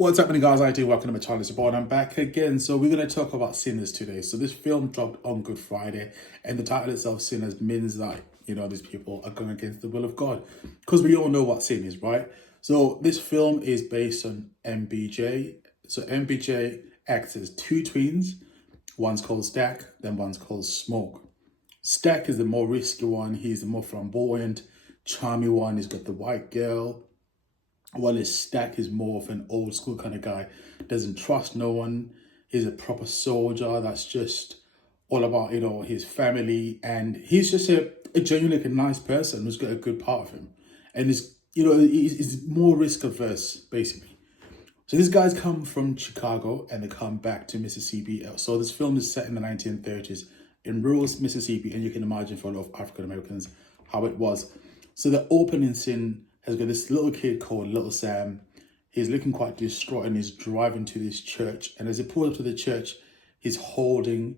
What's happening, guys? I do welcome to my channel. It's Bob. I'm back again. So we're going to talk about Sinners today. So this film dropped on Good Friday, and the title itself, Sinners, means that these people are going against the will of God, because we all know what sin is, right? So this film is based on MBJ. So MBJ acts as two twins. One's called Stack, then one's called Smoke. Stack is the more risky one. He's the more flamboyant, charming one. He's got the white girl. While his Stack is more of an old school kind of guy, doesn't trust no one. He's a proper soldier that's just all about, his family. And he's just a genuinely nice person who's got a good part of him. And he's more risk averse, basically. So these guys come from Chicago and they come back to Mississippi. So this film is set in the 1930s in rural Mississippi. And you can imagine for a lot of African Americans how it was. So the opening scene has got this little kid called Little Sam. He's looking quite distraught and he's driving to this church. And as he pulls up to the church, he's holding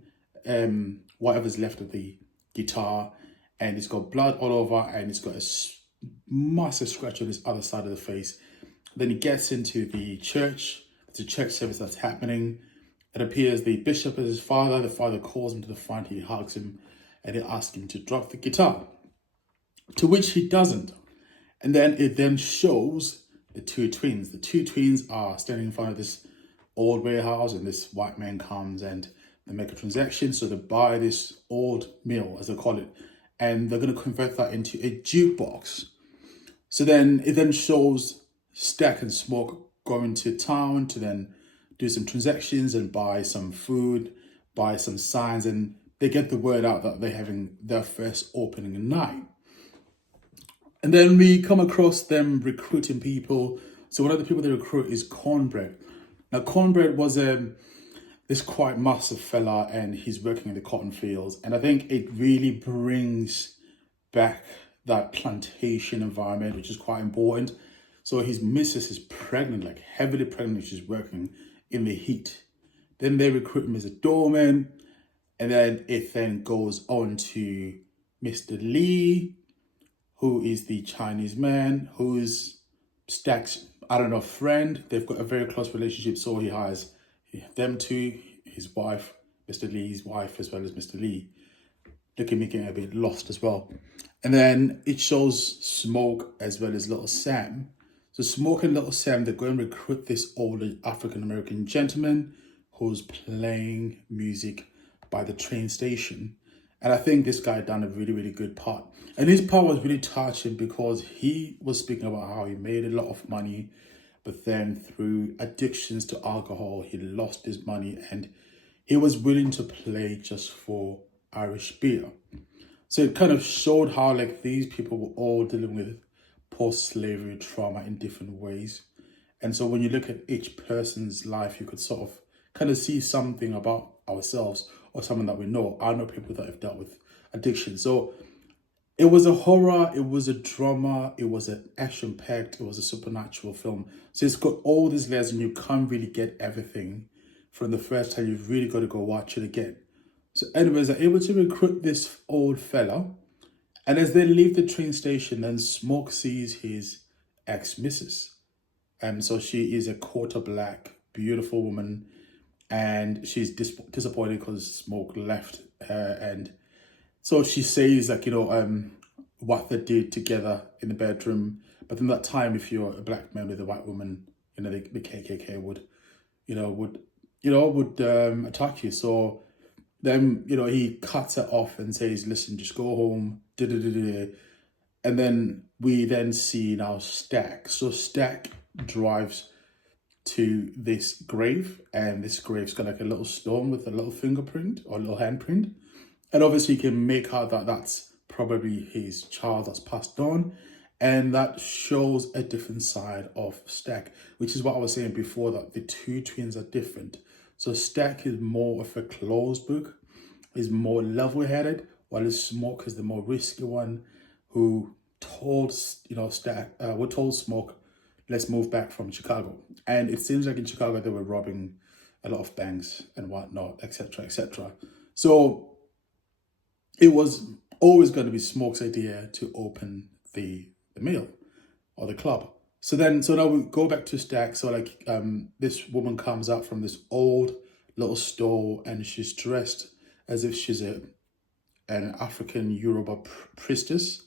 whatever's left of the guitar. And he's got blood all over and he's got a massive scratch on his other side of the face. Then he gets into the church. It's a church service that's happening. It appears the bishop is his father. The father calls him to the front. He hugs him and he asks him to drop the guitar, to which he doesn't. And then it then shows the two twins. The two twins are standing in front of this old warehouse, and this white man comes and they make a transaction. So they buy this old mill, as they call it, and they're going to convert that into a jukebox. So then it then shows Stack and Smoke going to town to then do some transactions and buy some food, buy some signs, and they get the word out that they're having their first opening night. And then we come across them recruiting people. So one of the people they recruit is Cornbread. Now, Cornbread was this quite massive fella, and he's working in the cotton fields. And I think it really brings back that plantation environment, which is quite important. So his missus is pregnant, like heavily pregnant. She's working in the heat. Then they recruit him as a doorman. And then it then goes on to Mr. Lee, who is the Chinese man, who's Stack's, friend. They've got a very close relationship, so he hires them two, his wife, Mr. Lee's wife, as well as Mr. Lee. Look at me getting a bit lost as well. And then it shows Smoke as well as Little Sam. So Smoke and Little Sam, they're going to recruit this older African-American gentleman who's playing music by the train station. And I think this guy done a really, really good part. And his part was really touching because he was speaking about how he made a lot of money, but then through addictions to alcohol, he lost his money and he was willing to play just for Irish beer. So it kind of showed how these people were all dealing with post-slavery trauma in different ways. And so when you look at each person's life, you could sort of kind of see something about ourselves or someone that we know. I know people that have dealt with addiction. So it was a horror, it was a drama, it was an action-packed, it was a supernatural film. So it's got all these layers and you can't really get everything from the first time. You've really got to go watch it again. So anyways, they're able to recruit this old fella. And as they leave the train station, then Smoke sees his ex-missus. And so she is a quarter black, beautiful woman. And she's disappointed because Smoke left her. And so she says, what they did together in the bedroom. But in that time, if you're a black man with a white woman, the KKK would attack you. So then, he cuts her off and says, listen, just go home. And then we then see now Stack. So Stack drives to this grave, and this grave's got a little stone with a little fingerprint or a little handprint. And obviously you can make out that that's probably his child that's passed on. And that shows a different side of Stack, which is what I was saying before, that the two twins are different. So Stack is more of a closed book, is more level-headed, while Smoke is the more risky one who told, told Smoke, let's move back from Chicago. And it seems like in Chicago, they were robbing a lot of banks and whatnot, etc., etc. So it was always going to be Smoke's idea to open the mill or the club. So now we go back to Stack. So like this woman comes out from this old little store, and she's dressed as if she's an African Yoruba priestess,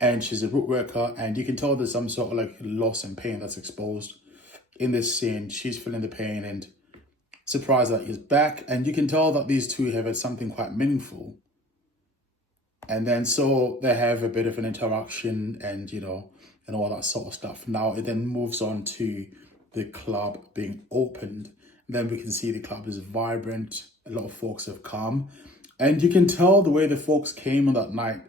and she's a root worker, and you can tell there's some sort of like loss and pain that's exposed in this scene. She's feeling the pain and surprised that he's back, and you can tell that these two have had something quite meaningful. And then so they have a bit of an interaction, and and all that sort of stuff. Now it then moves on to the club being opened. Then we can see the club is vibrant. A lot of folks have come, and you can tell the way the folks came on that night.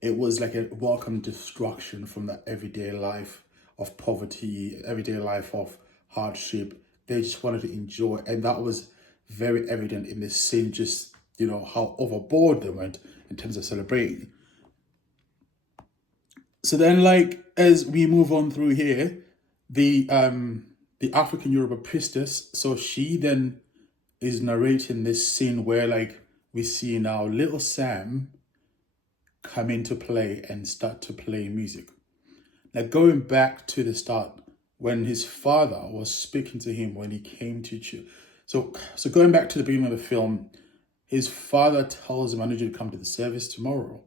It was like a welcome distraction from the everyday life of poverty, everyday life of hardship. They just wanted to enjoy, and that was very evident in this scene. Just how overboard they went in terms of celebrating. So then, like, as we move on through here, the African Yoruba priestess, so she then is narrating this scene where, like, we see now little Sam come into play and start to play music. Now, going back to the start, when his father was speaking to him when he came to church. So going back to the beginning of the film, his father tells him, "I need you to come to the service tomorrow."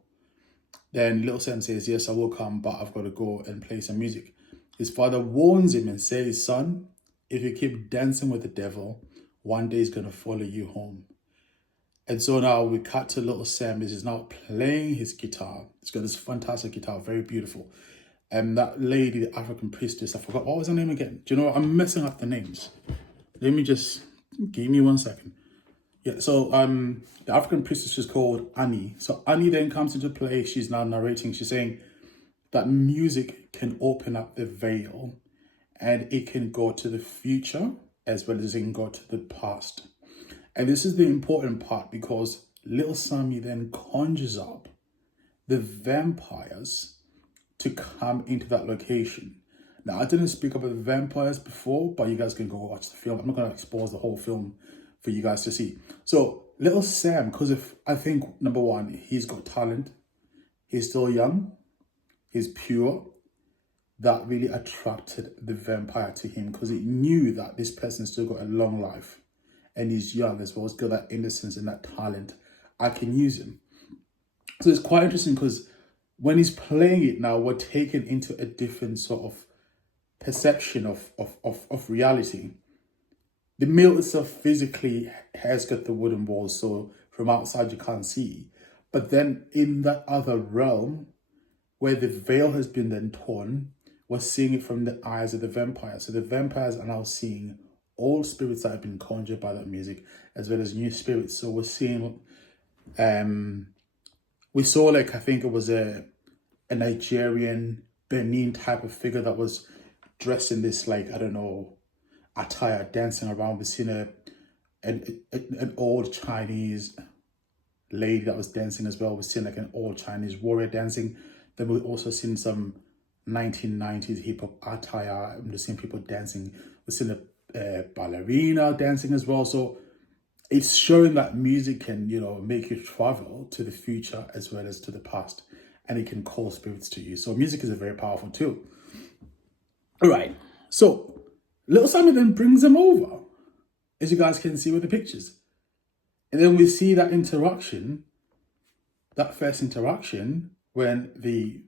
Then little Sam says, "Yes, I will come, but I've got to go and play some music." His father warns him and says, "Son, if you keep dancing with the devil, one day he's going to follow you home." And so now we cut to little Sam. He's now playing his guitar. He's got this fantastic guitar, very beautiful. And that lady, the African priestess, I forgot, what was her name again? Do you know what? I'm messing up the names. Let me just, give me 1 second. Yeah, so the African priestess is called Annie. So Annie then comes into play. She's now narrating. She's saying that music can open up the veil, and it can go to the future as well as it can go to the past. And this is the important part, because little Sammy then conjures up the vampires to come into that location. Now, I didn't speak about the vampires before, but you guys can go watch the film. I'm not going to expose the whole film for you guys to see. So little Sam, because I think, number one, he's got talent. He's still young. He's pure. That really attracted the vampire to him, because it knew that this person still got a long life. And he's young as well. He's got that innocence and that talent. I can use him. So it's quite interesting, because when he's playing it now, we're taken into a different sort of perception of reality. The mill itself physically has got the wooden walls, so from outside you can't see. But then in that other realm, where the veil has been then torn, we're seeing it from the eyes of the vampires. So the vampires are now seeing all spirits that have been conjured by that music, as well as new spirits. So we're seeing, we saw, like, I think it was a Nigerian Benin type of figure that was dressed in this, like, I don't know, attire, dancing around. We've seen an old Chinese lady that was dancing as well. We've seen like an old Chinese warrior dancing. Then we've also seen some 1990s hip hop attire. We've seen people dancing. We've seen a ballerina dancing as well. So it's showing that music can, make you travel to the future as well as to the past, and it can call spirits to you. So music is a very powerful tool. All right. So little Simon then brings them over, as you guys can see with the pictures. And then we see that interaction, that first interaction, when the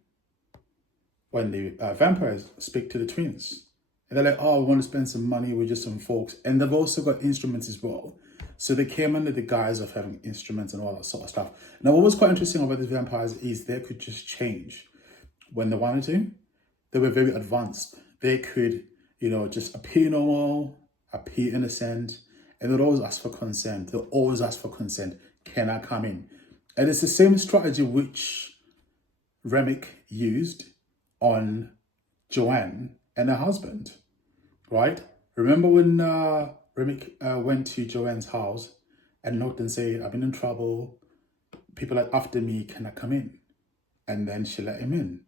vampires speak to the twins. And they're like, "Oh, we want to spend some money with just some folks." And they've also got instruments as well. So they came under the guise of having instruments and all that sort of stuff. Now, what was quite interesting about these vampires is they could just change when they wanted to. They were very advanced. They could, just appear normal, appear innocent, and they'd always ask for consent. They'll always ask for consent. "Can I come in?" And it's the same strategy which Remick used on Joanne and her husband, right? Remember when Remick went to Joanne's house and knocked and said, "I've been in trouble. People are after me. Can I come in?" And then she let him in.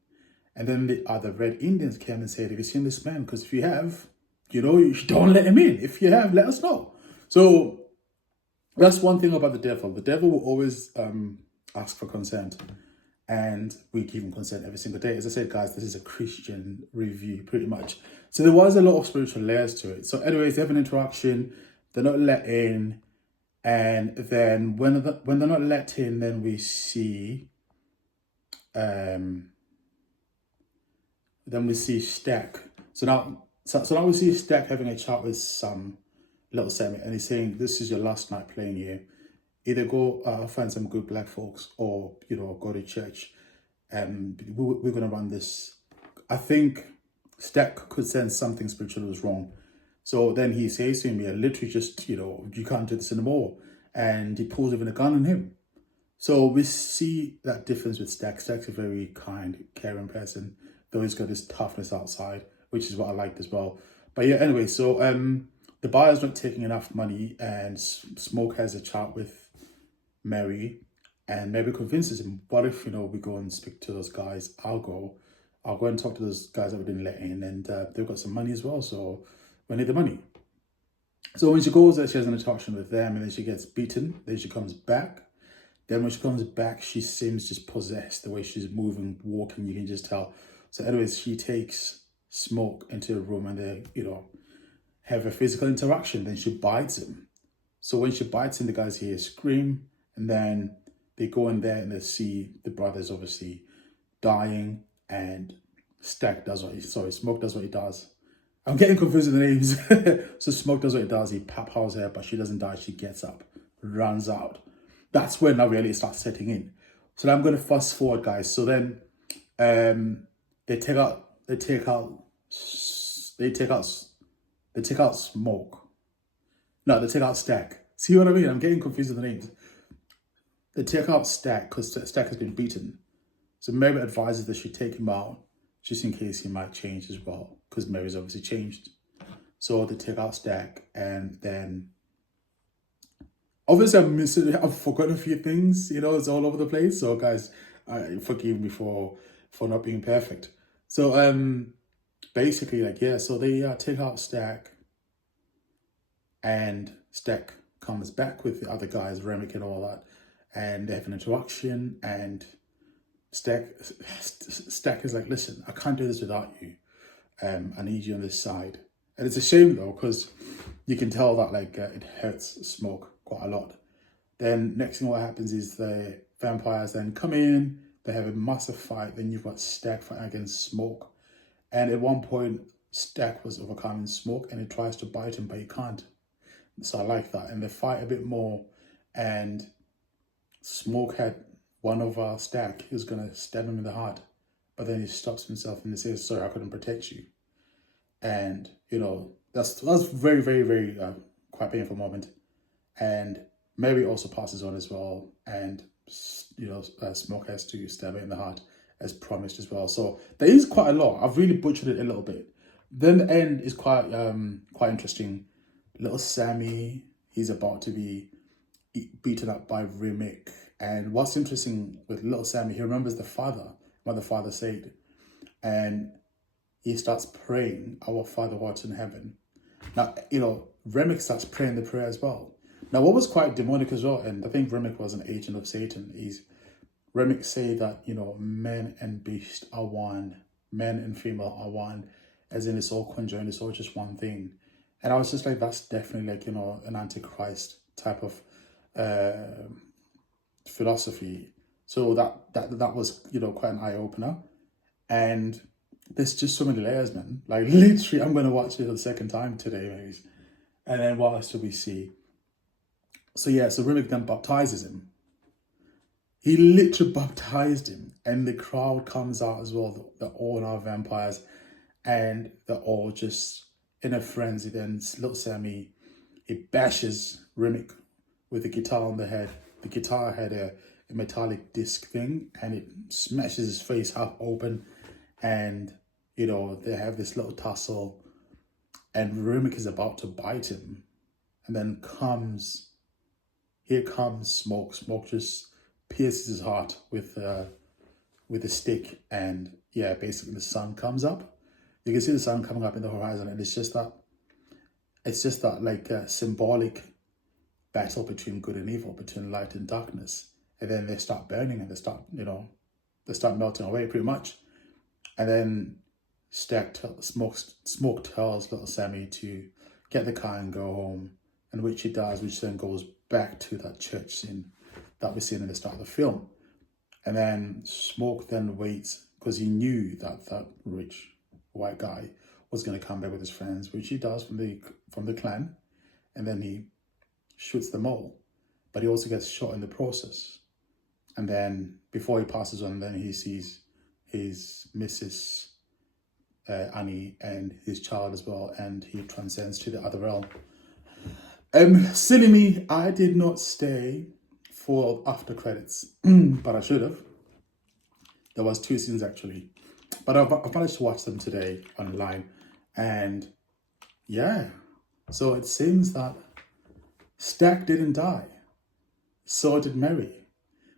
And then the other Red Indians came and said, "Have you seen this man? Because if you have, you don't let him in. If you have, let us know." So that's one thing about the devil. The devil will always ask for consent. and we give them consent every single day. As I said, guys, this is a Christian review, pretty much. So there was a lot of spiritual layers to it. So anyways, they have an interaction, they're not let in, and then when they're not let in, then we see Stack. So now we see Stack having a chat with some little Sammy, and he's saying, "This is your last night playing here. Either go find some good black folks, or go to church. And we're gonna run this." I think Stack could sense something spiritual was wrong. So then he says to him, "Yeah, literally just you can't do this anymore," and he pulls even a gun on him. So we see that difference with Stack. Stack's a very kind, caring person, though he's got this toughness outside, which is what I liked as well. But yeah, anyway, so the buyer's not taking enough money, and Smoke has a chat with Mary, and Mary convinces him, "What if we go and speak to those guys? I'll go and talk to those guys that we didn't let in, and they've got some money as well, so we need the money." So when she goes there, she has an interaction with them, and then she gets beaten. Then she comes back. Then when she comes back, she seems just possessed. The way she's moving, walking, you can just tell. So anyways, she takes Smoke into a room, and they, have a physical interaction. Then she bites him. So when she bites him, the guys hear a scream, and then they go in there and they see the brothers obviously dying, and Smoke does what he does. I'm getting confused with the names. So Smoke does what he does. He powers her, but she doesn't die. She gets up, runs out. That's when now really starts setting in. So now I'm going to fast forward, guys. So then, they take out Smoke. No, they take out Stack. See what I mean? I'm getting confused with the names. They take out Stack because Stack has been beaten. So Mary advises that she take him out just in case he might change as well, because Mary's obviously changed. So they take out Stack, and then obviously I've forgotten a few things. It's all over the place. So guys, forgive me for not being perfect. So basically, so they take out Stack, and Stack comes back with the other guys, Remick and all that, and they have an interaction, and Stack is like, "Listen, I can't do this without you. I need you on this side." And it's a shame though, because you can tell that it hurts Smoke quite a lot. Then next thing what happens is the vampires then come in, they have a massive fight, then you've got Stack fighting against Smoke. And at one point, Stack was overcoming Smoke, and he tries to bite him, but he can't. So I like that. And they fight a bit more, and Smoke had one over Stack. He was going to stab him in the heart, but then he stops himself and he says, "Sorry, I couldn't protect you." And, that's very, very, very quite painful moment. And Mary also passes on as well, and, Smoke has to stab her in the heart as promised as well. So there is quite a lot. I've really butchered it a little bit. Then the end is quite interesting. Little Sammy, he's about to be beaten up by Remick. And what's interesting with little Sammy, he remembers what the father said. And he starts praying, "Our Father who art in heaven." Now, Remick starts praying the prayer as well. Now, what was quite demonic as well, and I think Remick was an agent of Satan, is Remick say that, men and beast are one, men and female are one, as in it's all conjoined, it's all just one thing. And I was just like, that's definitely an antichrist type of philosophy. So that was quite an eye opener, and there's just so many layers, man. Like literally, I'm gonna watch it for the second time today, maybe. And then what else do we see? So Remick then baptizes him. He literally baptized him, and the crowd comes out as well. They're all now vampires, and they're all just in a frenzy. Then little Sammy, he bashes Remick with a guitar on the head. The guitar had a metallic disc thing, and it smashes his face half open, and they have this little tussle, and Remick is about to bite him, and then here comes Smoke. Smoke just pierces his heart with a stick, and basically the sun comes up. You can see the sun coming up in the horizon, and it's just that symbolic battle between good and evil, between light and darkness. And then they start burning, and they start, they start melting away pretty much. And then Smoke tells little Sammy to get the car and go home, and which he does, which then goes back to that church scene that we seen in the start of the film. And then Smoke then waits because he knew that that rich white guy was going to come back with his friends, which he does from the clan, and then he shoots them all, but he also gets shot in the process. And then before he passes on, then he sees his Mrs. Annie and his child as well, and he transcends to the other realm. Silly me, I did not stay for after credits, but I should have. There was 2 scenes actually, but I've managed to watch them today online, and yeah, so it seems that Stack didn't die, so did Mary.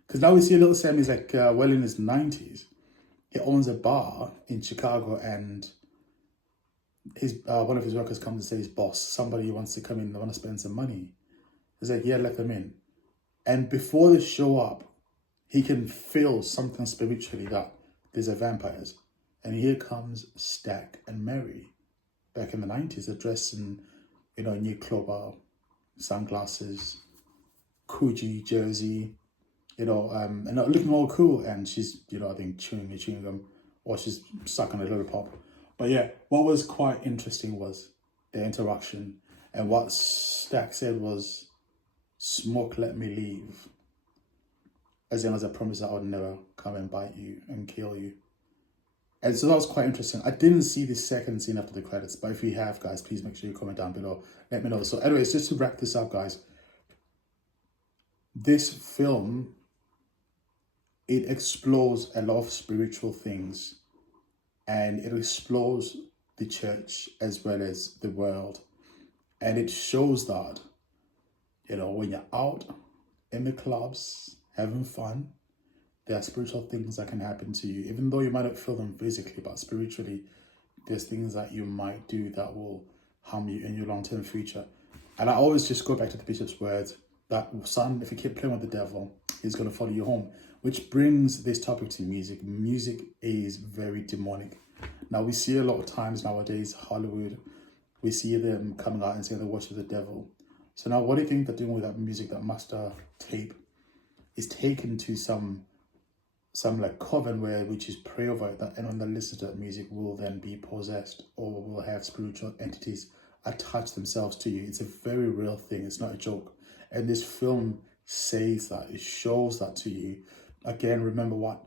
Because now we see little Sammy's like well in his 90s. He owns a bar in Chicago, and his one of his workers comes and says, "Boss, somebody wants to come in, they want to spend some money." He's like, "Yeah, let them in." And before they show up, he can feel something spiritually that these are vampires. And here comes Stack and Mary back in the 90s. They're dressed in, New Clover, sunglasses, Coogee jersey, and looking all cool. And she's, I think chewing a chewing gum, or she's sucking a lollipop. But yeah, what was quite interesting was the interaction. And what Stack said was, "Smoke, let me leave. As long as I promise that I would never come and bite you and kill you." And so that was quite interesting. I didn't see the second scene after the credits, but if you have, guys, please make sure you comment down below. Let me know. So anyways, just to wrap this up, guys. This film, it explores a lot of spiritual things, and it explores the church as well as the world. And it shows that, when you're out in the clubs having fun, there are spiritual things that can happen to you, even though you might not feel them physically, but spiritually, there's things that you might do that will harm you in your long-term future. And I always just go back to the bishop's words that, son, if you keep playing with the devil, he's going to follow you home, which brings this topic to music. Music is very demonic. Now, we see a lot of times nowadays, Hollywood, we see them coming out and saying they worship the devil. So now what do you think they're doing with that music, that master tape is taken to some like coven which is pray over it, that anyone that listens to that music will then be possessed or will have spiritual entities attach themselves to you. It's a very real thing. It's not a joke. And this film says that, it shows that to you. Again, remember what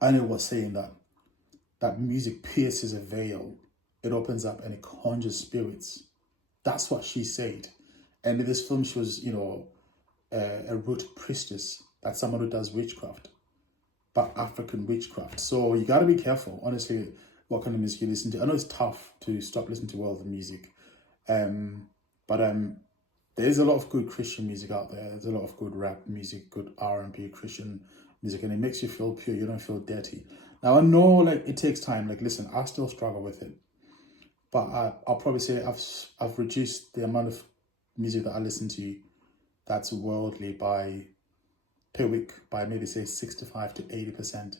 Anna was saying, that music pierces a veil. It opens up and it conjures spirits. That's what she said. And in this film, she was, a root priestess. That's someone who does witchcraft, but African witchcraft. So you got to be careful, honestly, what kind of music you listen to. I know it's tough to stop listening to world music, but there's a lot of good Christian music out there. There's a lot of good rap music, good R&B Christian music, and it makes you feel pure. You don't feel dirty. Now, I know, it takes time. Listen, I still struggle with it, but I'll probably say I've reduced the amount of music that I listen to that's worldly per week by maybe say 65 to 80%.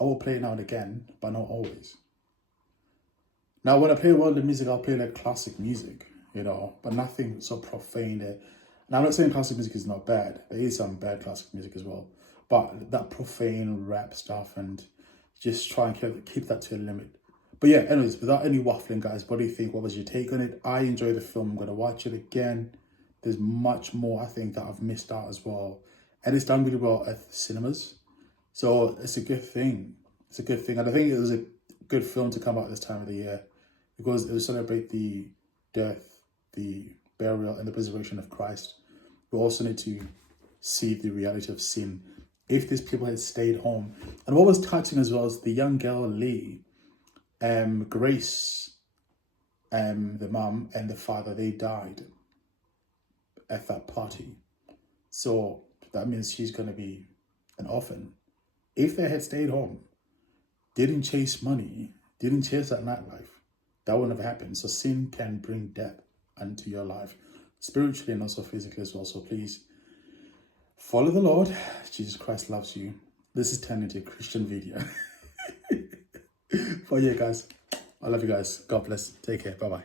I will play it now and again, but not always. Now, when I play worldly music, I'll play classic music, but nothing so profane. Now, I'm not saying classic music is not bad. There is some bad classic music as well, but that profane rap stuff, and just try and keep that to a limit. But yeah, anyways, without any waffling, guys, what do you think? What was your take on it? I enjoyed the film. I'm going to watch it again. There's much more, I think, that I've missed out as well. And it's done really well at cinemas. So it's a good thing. It's a good thing. And I think it was a good film to come out this time of the year, because it will celebrate the death, the burial, and the preservation of Christ. We also need to see the reality of sin. If these people had stayed home. And what was touching as well is the young girl, Lee, Grace, the mom and the father, they died at that party. So that means she's going to be an orphan. If they had stayed home, didn't chase money, didn't chase that nightlife, that wouldn't have happened. So sin can bring death into your life, spiritually and also physically as well. So please follow the Lord. Jesus Christ loves you. This is turning into a Christian video. But yeah, guys, I love you guys. God bless. Take care. Bye bye.